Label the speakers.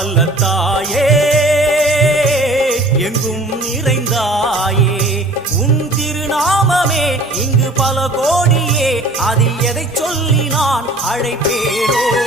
Speaker 1: பாலத்தாயே எங்கும் நிறைந்தாயே உன் திருநாமமே இங்கு பல கோடியே அதில் எதை சொல்லினான் அழைப்பேரோ